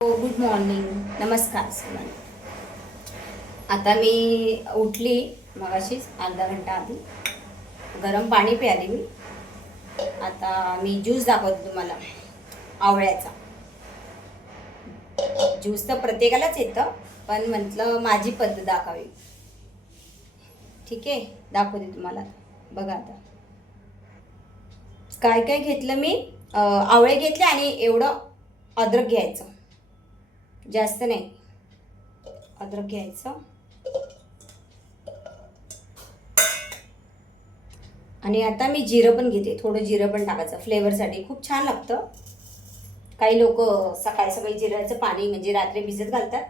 Good morning. नमस्कार सर्वांना. आता मी उठली मगाशीच अर्धा घंटा आधी. गरम पाणी प्याले मी. आता मी ज्यूस दाखवते तुम्हाला आवळ्याचा. ज्यूस तर प्रत्येकालाच येतं, पण म्हटलं माझी पद्धत दाखवावी. ठीक आहे, दाखवते तुम्हाला. बघा आता काय काय घेतलं मी. आवळे घेतले आणि एवढं अद्रक घ्यायचं, जास्त नाही. अद्रक घ्यायचं आणि आता मी जिरं पण घेते. थोडं जिरं पण टाकायचं फ्लेवरसाठी, खूप छान लागतं. काही लोक सकाळी सकाळी जिऱ्याचं पाणी म्हणजे रात्री भिजत घालतात,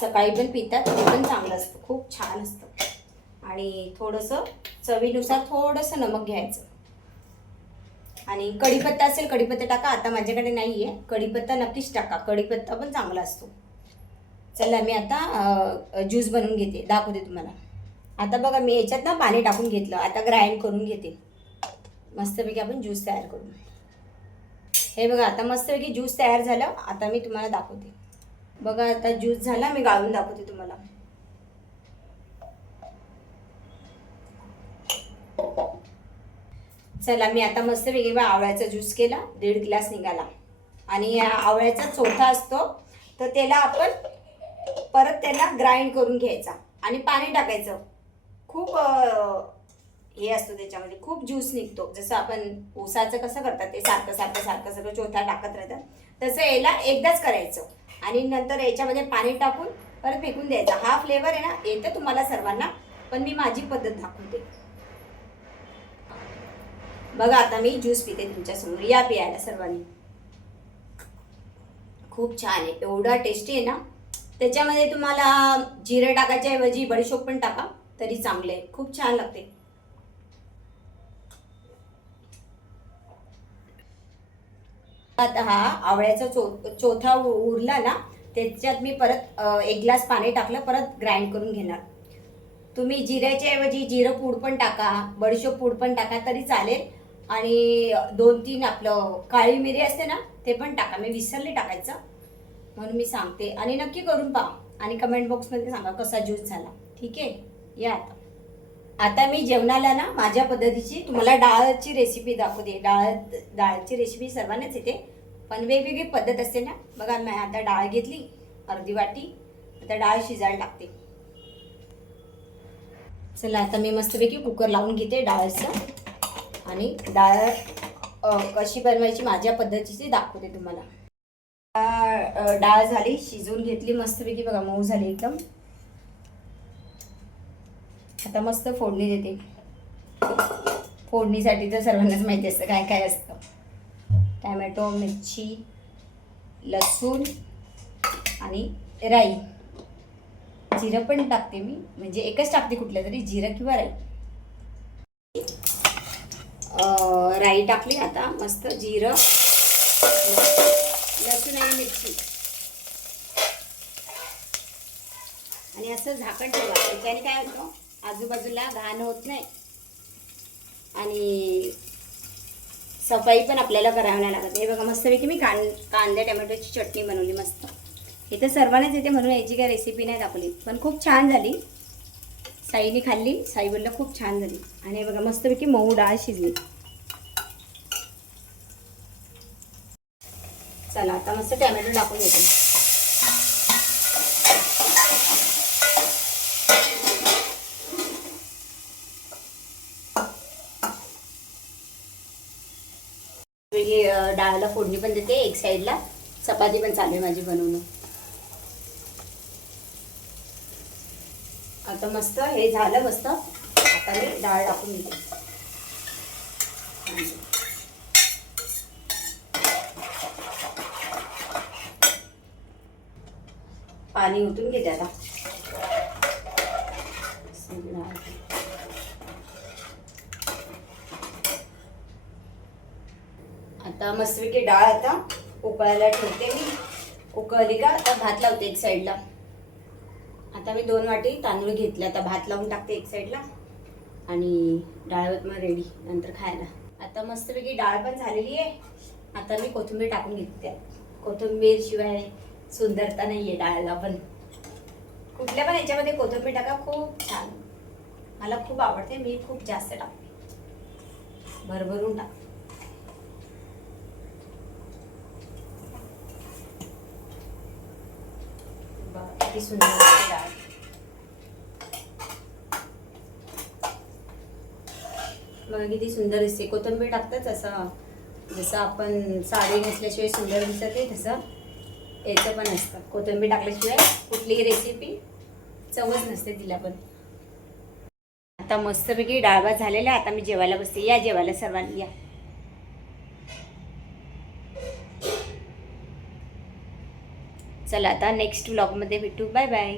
सकाळी पण पितात. ते पण चांगलं असतं, खूप छान असतं. आणि थोडंसं चवीनुसार थोडंसं नमक घ्यायचं. आणि कढीपत्ता असेल कढीपत्ता टाका. आता माझ्याकडे नाही आहे कढीपत्ता, नक्कीच टाका. कढीपत्ता पण चांगला असतो. चला मी आता ज्यूस बनवून घेते, दाखवते तुम्हाला. आता बघा मी याच्यात ना पाणी टाकून घेतलं. आता ग्राइंड करून घेते मस्तपैकी. आपण ज्यूस तयार करू. हे बघा आता मस्तपैकी ज्यूस तयार झालं. आता मी तुम्हाला दाखवते. बघा आता ज्यूस झाला, मी गाळून दाखवते तुम्हाला. चला मी आता मस्तपैकी आवळ्याचा ज्यूस केला. 1.5 ग्लास निघाला. आणि या आवळ्याचा चोथा असतो, तर त्याला आपण परत त्याला ग्राइंड करून घ्यायचा आणि पाणी टाकायचं. खूप हे असतो त्याच्यामध्ये, खूप ज्यूस निघतो. जसं आपण ऊसाचं कसं करतात, ते सारखं सारखं सारखं सगळं चोथा टाकत राहतात, तसं याला एकदाच करायचं. आणि नंतर याच्यामध्ये पाणी टाकून परत फेकून द्यायचा. हा फ्लेवर आहे ना, येतं तुम्हाला सर्वांना, पण मी माझी पद्धत दाखवते. बघा आता मी ज्यूस पिते तुमच्यासमोर. या पियाला सर्वांनी. खूप छान आहे, एवढा टेस्टी आहे ना. त्याच्यामध्ये तुम्हाला जिरे टाकायच्या ऐवजी बडीशोप पण टाका तरी चांगले आहे, खूप छान लागते. आता हा आवळ्याचा चोथा उरला ना, त्याच्यात मी परत 1 ग्लास पाणी टाकलं, परत ग्राइंड करून घेणार. तुम्ही जिऱ्याच्या ऐवजी जिरं पूड पण टाका, बडीशोप पूड पण टाका तरी चालेल. आणि 2-3 आपलं काळी मिरी असते ना, ते पण टाका. मी विसरले टाकायचं म्हणून मी सांगते. आणि नक्की करून पहा आणि कमेंट बॉक्समध्ये सांगा कसा ज्यूस झाला. ठीक आहे, या आता. आता मी जेवणाला ना माझ्या पद्धतीची तुम्हाला डाळची रेसिपी दाखवते. डाळची रेसिपी सर्वांनाच येते, पण वेगवेगळी पद्धत असते ना. बघा मी आता डाळ घेतली अर्धी वाटी. आता डाळ शिजायला टाकते. चला आता मी मस्तपैकी कुकर लावून घेते डाळचं. आणि डाळ कशी बनवायची माझ्या पद्धतीची दाखवते तुम्हाला. डाळ झाली, शिजवून घेतली मस्तपैकी. बघा मऊ झाली एकदम. आता मस्त फोडणी देते. फोडणीसाठी तर सर्वांनाच माहिती असतं काय काय असतं. टॅमॅटो, मिरची, लसूण आणि राई. जिरं पण टाकते मी, म्हणजे एकच टाकते कुठलं तरी, जिरं किंवा राई. राई टाकली. आता मस्त जिरं, लसूण आणि मिरची. आणि असं झाकण ठेवा. त्याच्याने काय होतं, आजूबाजूला घाण होत नाही आणि सफाई पण आपल्याला करावी नाही लागत. हे बघा मस्तपैकी मी कांद्या टोमॅटोची चटणी बनवली मस्त. हे तर सर्वांनाच येते म्हणून याची काय रेसिपी नाही दाखवली, पण खूप छान झाली. साईने खाल्ली, साई बोलला खूप छान झाली. आणि बघा मस्तपैकी मऊ डाळ शिजली. चला आता मस्त टोमॅटो टाकून येते. डाळला फोडणी पण देते. एक साईडला चपाती पण चालू आहे माझी बनवणं. आता मस्त हे झालं मस्त. आता मी डाळ टाकून देते. पाणी ओतून घेते आता. आता मस्तपैकी डाळ आता उकळायला ठेवते मी. उकळली का आता भात लावते एक साईडला. आता मी 2 वाटी तांदूळ घेतले. आता भात लावून टाकते एक साईडला आणि डाळ मग रेडी नंतर खायला. आता मस्तपैकी डाळ पण झालेली आहे. आता मी कोथिंबीर टाकून घेते. कोथिंबीर शिवाय सुंदरता नाहीये डाळला पण. कुठल्या पण याच्यामध्ये कोथिंबीर टाका, खूप छान. मला खूप आवडते, मी खूप जास्त टाकते, भरभरून टाक. किती सुंदर दिसते डाळ. बघा किती सुंदर दिसते. कोथिंबीर टाकताच असं, जसं आपण साडी नेसल्याशिवाय सुंदर दिसत आहे तसं याचं पण असतं. कोथिंबीर टाकल्याशिवाय कुठलीही रेसिपी चवच नसते तिला पण. आता मस्तपैकी डाळ भात झालेला आहे. आता मी जेवायला बसते. या जेवायला सर्वांनी, या. चला आता नेक्स्ट व्लॉगमध्ये भेटू. Bye bye.